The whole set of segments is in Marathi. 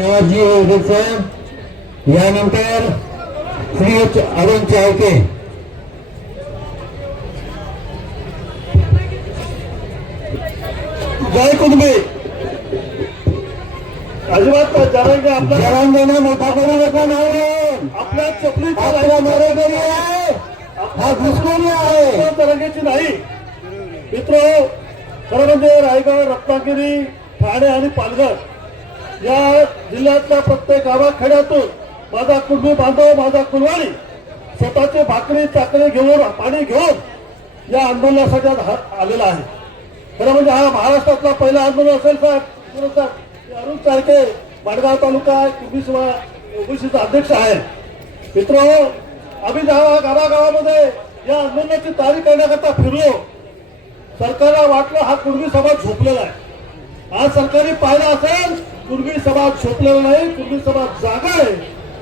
नवाजी ओढेचं यानंतर श्री अरुण चाळके. जय कुटुंबे. अजिबात जरांगे आपल्या जरांगेने मोठा करू नका नाव आपल्या चपली आपला मारेकरी आहे. हा घुसखोरी आहे. तरंगेची नाही. मित्र खरं म्हणजे रायगड रत्नागिरी ठाणे आणि पालघर. या जिल्ह्यातल्या प्रत्येक गावाखेड्यातून माझा कुटुंबी बांधव माझा कुलवाणी स्वतःचे भाकरी चाकरी घेऊन पाणी घेऊन या आंदोलनासाठी आलेला आहे. खरं म्हणजे हा महाराष्ट्रातला पहिला आंदोलन असेल साहेब साहेब. अरुण चाळके माडगाव तालुका कुंभी सभा ओबीसीचा अध्यक्ष आहे. मित्र आम्ही जेव्हा गावागावामध्ये या आंदोलनाची तारीख करण्याकरता फिरलो सरकारला वाटलं हा कुणबी समाज झोपलेला आहे. आज सरकारने पाहिलं असेल कुणबी समाज शोधलेला नाही कुणबी समाज जागा आहे.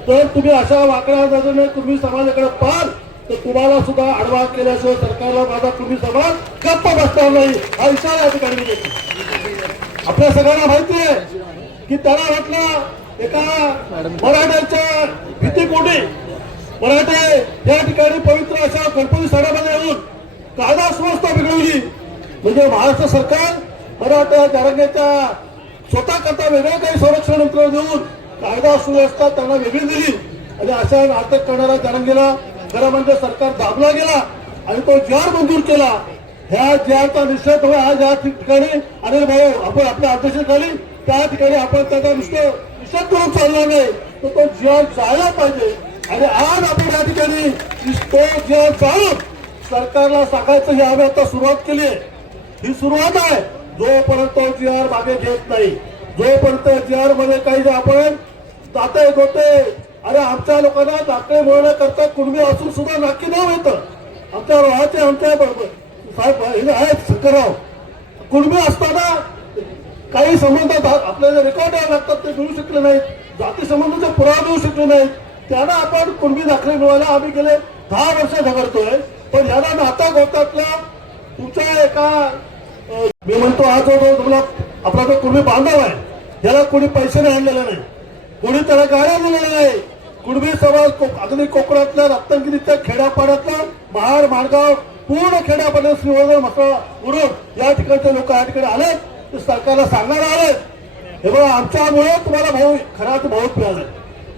तर तुम्ही अशा वाकड्या तुम्ही कुणबी समाजाकडे पाल तर तुम्हाला सुद्धा आडवा केल्याशिवाय सरकारला माझा कुणबी समाज गप्प बसणार नाही. हा इशारा या ठिकाणी आपल्या सगळ्यांना माहिती आहे की त्याला वाटलं एका मराठ्याच्या भीतीपोटी मराठे या ठिकाणी पवित्र अशा गणपती सणामध्ये येऊन कायदा सुव्यवस्था बिघडवली. म्हणजे महाराष्ट्र सरकार मराठा जरांगेच्या स्वतः करता वेगळं काही संरक्षण यंत्र देऊन कायदा सुव्यवस्था त्यांना वेगळी दिली. आणि अशा नाटक करणारा जरांगेला खरं म्हणजे सरकार दाबला गेला आणि तो जार मंजूर केला ह्या ज्याचा निषेध होय आज या ठिकाणी. अनिल भाऊ आपण आपल्या अध्यक्षाखाली त्या ठिकाणी आपण त्याचा नुसतं निषेध करून चालला नाही तर तो जिया जायला पाहिजे. आणि आज आपण या ठिकाणी तो जिया जाऊन सरकारला सांगायचं ही आम्ही आता सुरुवात केली आहे. ही सुरुवात आहे. जोपर्यंत जी आर मागे घेत नाही जोपर्यंत जी आरमध्ये काही आपण दाते गोते. अरे आमच्या लोकांना दाते मिळवण्याकरता कुणबी असून सुद्धा नाकी नाव येतं आमच्या रोहाचे आमच्या बरोबर. साहेब हे आहेत शंकरराव कुणबी असताना काही संबंध आपल्याला रेकॉर्ड द्यावे लागतात ते मिळू शकले नाहीत. जाती संबंधाचे पुरावा मिळू शकले नाहीत. त्यांना आपण कुणबी दाखले मिळवायला आम्ही गेले दहा वर्ष झगडतोय पण याला नाता गोतातल्या तुमच्या एका मी म्हणतो हा जो जो तुम्हाला आपला जो कुणबी बांधव आहे? याला कोणी पैसे नाही आणलेले नाही. कोणी त्याला गाड्या दिलेल्या नाही. कुणबी समाज आधुनिक कोकणातल्या रत्नागिरीच्या खेड्यापाड्यातला महाड माणगाव पूर्ण खेड्यापाड्यात श्रीवर्धन मसाळा उरून या ठिकाणचे लोक या ठिकाणी आले ते सरकारला सांगणार आले हे बघा आमच्यामुळे तुम्हाला भाऊ खराच भाऊत मिळालाय.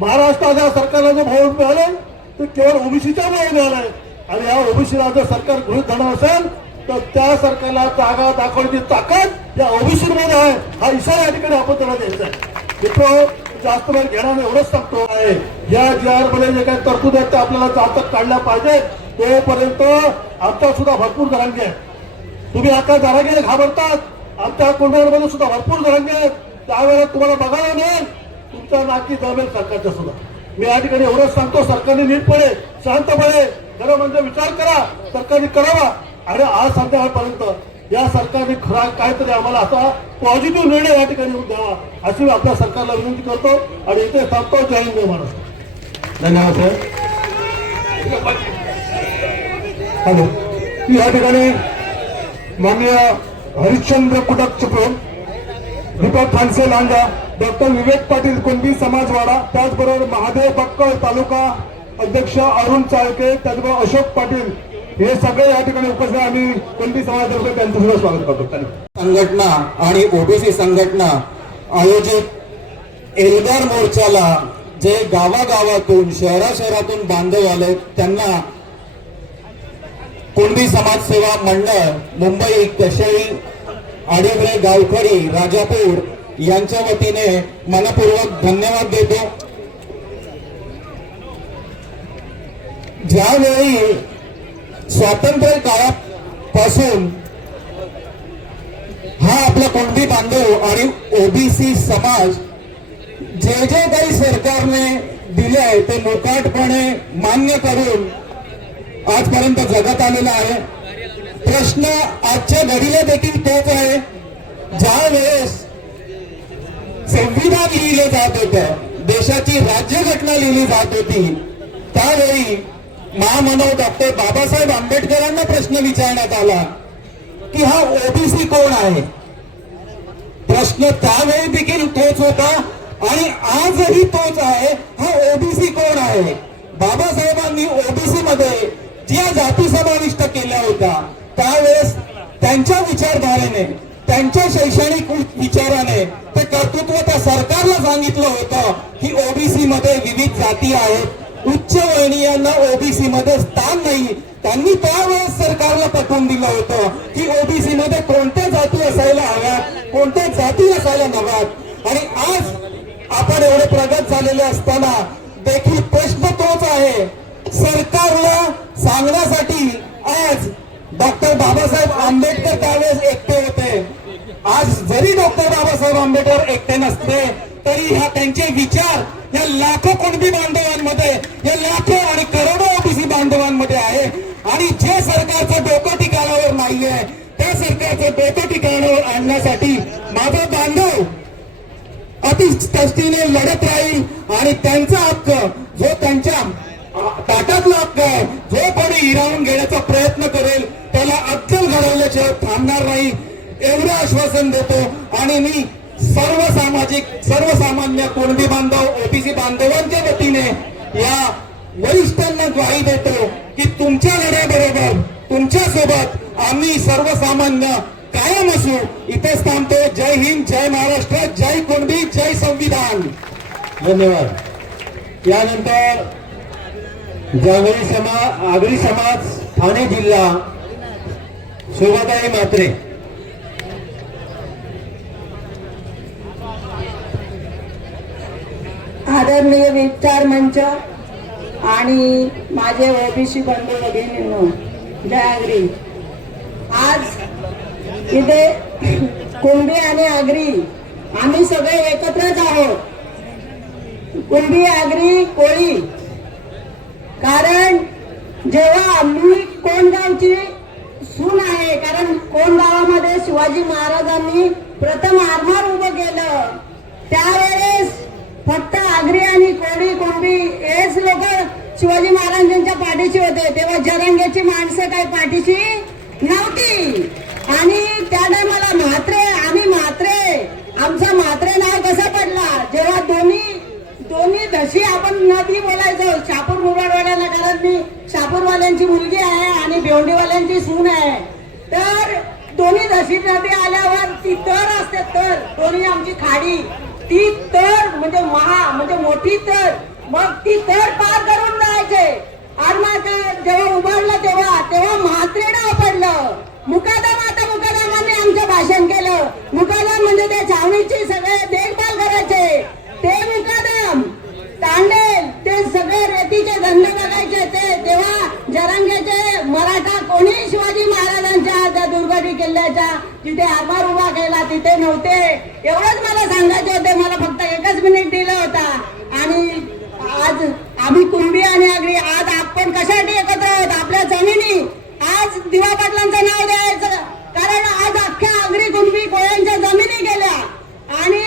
महाराष्ट्राच्या सरकारला जो भाऊ मिळालाय ते केवळ ओबीसीच्या मुळे मिळालाय. आणि या ओबीसीला जर सरकार गृहित धरणार असेल तर त्या सरकारला जागा दाखवण्याची ताकद या ओबीसी मध्ये आहे. हा इशारा या ठिकाणी आपण त्याला द्यायचा आहे. मित्र जास्त वेळ घेणार नाही एवढंच सांगतो आहे. या जी आरमध्ये जे काही तरतूद आहेत त्या आपल्याला जातक काढल्या पाहिजे. तोपर्यंत आमच्या सुद्धा भरपूर जरांगे आहेत. तुम्ही आता जरांगे घाबरतात. आमच्या कुंडामध्ये सुद्धा भरपूर जरांगे आहेत. त्यावेळेला तुम्हाला बघायला मिळेल. तुमच्या नाकी जमेल सरकारच्या सुद्धा. मी या ठिकाणी एवढंच सांगतो सरकारने नीटपणे शांतपणे खरं म्हणजे विचार करा. सरकारने करावा. आणि आज संध्याकाळपर्यंत या सरकारने खरा काहीतरी आम्हाला असा पॉझिटिव्ह निर्णय या ठिकाणी येऊन द्यावा अशी मी आपल्या सरकारला विनंती करतो आणि इथे थांबतो. जय हिंद जय महाराष्ट्र. धन्यवाद सर हॅलो. या ठिकाणी माननीय हरिश्चंद्र कुटक चिपळूण दीपक खानसे लांजा डॉक्टर विवेक पाटील कुणबी समाजवाडा त्याचबरोबर महादेव बक्कळ तालुका अध्यक्ष अरुण चाळके त्याचबरोबर अशोक पाटील हे सगळे या ठिकाणी उपस्थित आहे. आम्ही कोणती समाजातर्फे त्यांचं सुद्धा स्वागत करतो. संघटना आणि ओबीसी संघटना आयोजित एल्गार मोर्चाला जे गावागावातून शहरा शहरातून बांधव आले त्यांना कुंडी समाजसेवा मंडळ मुंबई कशेळी आडिवरे गावखरी राजापूर यांच्या वतीने मनपूर्वक धन्यवाद देतो. ज्यावेळी स्वातंत्र्य काळापासून हा आपला कुणबी बांधव आणि ओबीसी समाज जे जे काही सरकारने दिले आहे ते मोकाटपणे मान्य करून आजपर्यंत जगत आलेला आहे. प्रश्न आजच्या घडीला देखील तोच आहे. ज्या वेळेस संविधान लिहिलं जात होतं देशाची राज्यघटना लिहिली जात होती त्यावेळी महामानव डॉक्टर बाबासाहेब आंबेडकरांना प्रश्न विचारण्यात आला की हा ओबीसी कोण आहे? प्रश्न त्यावेळी देखील तोच होता आणि आजही तोच आहे. हा ओबीसी कोण आहे? बाबासाहेबांनी ओबीसी मध्ये ज्या जाती समाविष्ट केल्या होत्या त्यावेळेस त्यांच्या विचारधारेने त्यांच्या शैक्षणिक विचाराने ते कर्तृत्व त्या सरकारला सांगितलं होतं की ओबीसी मध्ये विविध जाती आहेत. उच्च वर्णीयांना ओबीसी मध्ये स्थान नाही. त्यांनी त्यावेळेस सरकारला पटवून दिलं होतं की ओबीसी मध्ये कोणत्या जाती असायला हव्यात कोणत्या जाती असायला नव्यात. आणि आज आपण एवढे प्रगत झालेले असताना देखील प्रश्न तोच आहे. सरकारला सांगण्यासाठी आज डॉक्टर बाबासाहेब आंबेडकर त्यावेळेस एकटे होते. आज जरी डॉक्टर बाबासाहेब आंबेडकर एकटे नसते तरी ह्या त्यांचे विचार या लाखो कुणबी बांधवांमध्ये या लाखो आणि करोडो ओबीसी बांधवांमध्ये आहे. आणि जे सरकारचं डोकं ठिकाणावर नाहीये त्या सरकारचं डोकं ठिकाणावर आणण्यासाठी माझा बांधव अति कष्टीने लढत राहील आणि त्यांचा हक्क जो त्यांच्या ताटातला हक्क आहे जो कोणी हिरावून घेण्याचा प्रयत्न करेल त्याला अक्कल घडवल्याशिवाय थांबणार नाही. एवढं आश्वासन देतो आणि मी सर्व सामाजिक सर्वसामान्य कुणबी बांधव ओबीसी बांधवांच्या वतीने या वरिष्ठांना ग्वाही देतो की तुमच्या लढ्याबरोबर तुमच्यासोबत आम्ही सर्वसामान्य कायम असू. इथेच थांबतो. जय हिंद जय महाराष्ट्र जय कुणबी जय संविधान. धन्यवाद. यानंतर जागरी समाज आगरी समाज ठाणे जिल्हा शोभाताई मात्रे. आदरणीय विचार मंच आणि माझे ओबीसी बंधू भगिनींनो जयागरी आज इथे कुंभी आणि आगरी आम्ही सगळे एकत्रच आहोत. कुंभी आगरी कोळी. कारण जेव्हा आम्ही कोंडगावची सून आहे कारण कोण गावामध्ये शिवाजी महाराजांनी प्रथम आरमार उभं केलं त्यावेळेस फक्त आगरी आणि कोळी कोंबी हेच लोक शिवाजी महाराजांच्या पाठीशी होते. तेव्हा जरंग्याची माणसं काय पाठीशी नव्हती. आणि त्या टायमाला म्हात्रे आम्ही म्हात्रे. आमचा म्हात्रे नाव कसा पडला? जेव्हा दोन्ही दोन्ही धशी आपण नदी बोलायचो शापूर मुरडवाड्याला कारण मी शापूरवाल्यांची मुलगी आहे आणि भेवंडीवाल्यांची सून आहे. तर दोन्ही धशी नदी आल्यावर ती तर असते तर. दोन्ही आमची खाडी. ती तर म्हणजे महा म्हणजे मोठी तर. मग ती तर पार करून जायचे. आरमार जेव्हा उभारलं तेव्हा तेव्हा म्हात्रे नाव पडलं मुकादम आता मुकादमाने आमचं भाषण केलं. मुकादम म्हणजे त्या छावणीची सगळे देखभाल करायचे. ते मुकादम तांडेल ते सगळे रेतीचे धंदे बघायचे. ते तेव्हा जरांगेचे मराठा कोणी शिवाजी महाराजांच्या त्या दुर्गटी किल्ल्याच्या जिथे आभार उभा केला तिथे नव्हते. एवढंच मला सांगायचे होते. मला फक्त एकच मिनिट दिलं होता. आणि आज आम्ही कुंभी आणि आगरी आज आपण कशासाठी एकत्र आहोत? आपल्या जमिनी. आज दिवा पाटलांचं नाव द्यायचं. कारण आज अख्ख्या आगरी कुंभी कोळ्यांच्या जमिनी गेल्या. आणि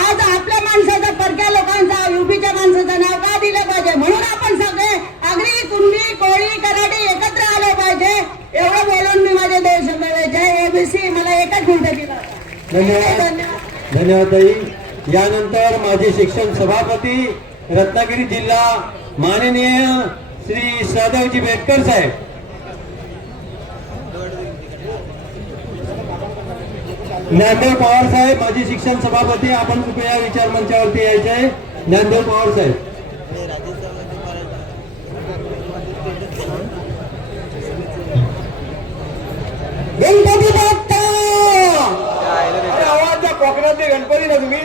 आज आपल्या माणसाचं परक्या लोकांचा युपीच्या माणसाचं नाव का दिलं पाहिजे? म्हणून आपण सगळे आगरी कुंभी कोळी कराटे एकत्र आले पाहिजे. एवढं बोलून मी माझे देश जय एबीसी. मला एकच मिनिट दिला धन्यवाद. धन्यवाद. यानंतर माझे शिक्षण सभापती रत्नागिरी जिल्हा माननीय श्री साधवजी बेटकर साहेब. ज्ञानदेव पवार साहेब माजी शिक्षण सभापती आपण कृपया विचार मंचावरती यायचे. ज्ञानदेव पवार साहेब. गणपती बाप्पा! आवाज द्या कोकणातले गणपती ना तुम्ही.